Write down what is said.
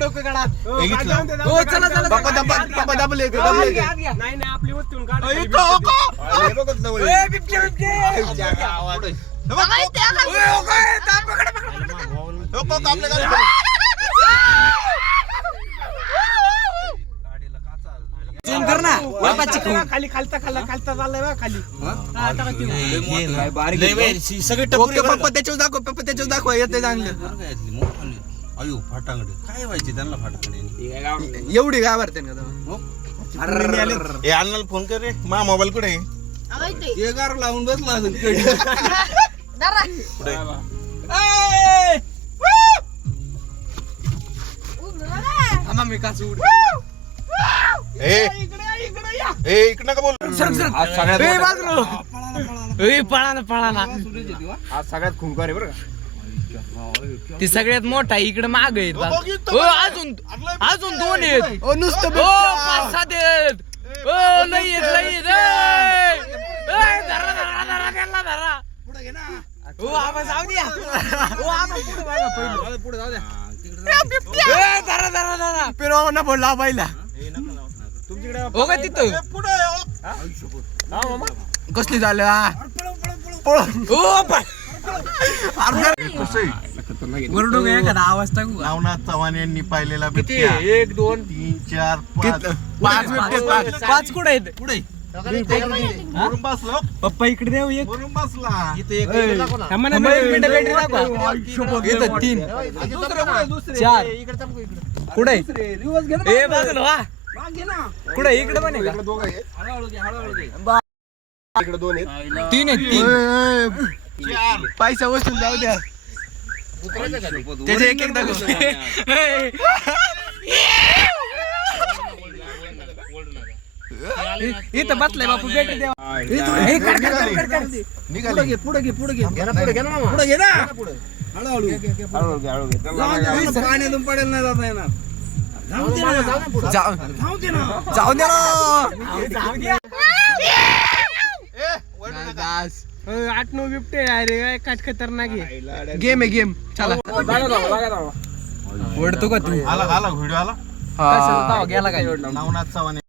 डोकं काढा. हे घेतलं. हो चला चला पप्पा दाबले ते नाही नाही आपली वस्तून काढ. हे बघत जवळ ए, बिबट्या, बिबट्या. झूम कर ना. खाली खालता चाललाय बा खाली. सगळे पप्पा त्याच्यावर दाखव, पप्पा त्याच्यावर दाखवा येते चांगलं. अयो फाटांगडे काय व्हायचे त्यांना फाटांगडे एवढी काय भरते का ए अण्णाला फोन कर रे मा मोबाईल कुठे गार लावून बसला असेल. मी काच उड इकडे का बोल पळा ना. आज सगळ्यात खुंकार आहे बरं का. ती सगळ्यात मोठा इकडे माग आहेत. अजून दोन आहेत. नुसतं 5-7 आहेत. लई आहेत. धरा. हो आबा जाऊ द्या. हो आबा पुढे बघा पहिलं. पुढे जाऊ द्या. धरा. पिरवाना बोलला पहिला. तुमच्याकडे हो का तिथं कसली झालं वरडून एखादा आवाज टाकू का? नवनाथ चव्हाण यांनी पाहिलेला किती? बिबट्या 1 2 3 4 5 5 कुठे आहेत? वरून बसलो पप्पा इकडे देऊ एक. वरून बसला थांबा ना, एक मिनिट बॅटरी दाखवा. इथं 3 4 कुठे ए बाजूला वा कुठे इकडे पण आहे का? इकडे 2 आहेत. 3 आहेत 3. पैसा वसूल जाऊ द्या. त्याचे एक दाखव. इथं बसलाय बापू बॅटरी द्या. निघाले पुढे घे पुढे घे ना हळूहळू पाण्यातून पडेल नाही जाता येणार. जाऊ दे ना 8-9 बिबटे अरे काय काट खतरनाक आहे. गेम आहे गेम. चला ओढतो का तू? आला व्हिडिओ आला गेला काय नवनाथ चव्हाण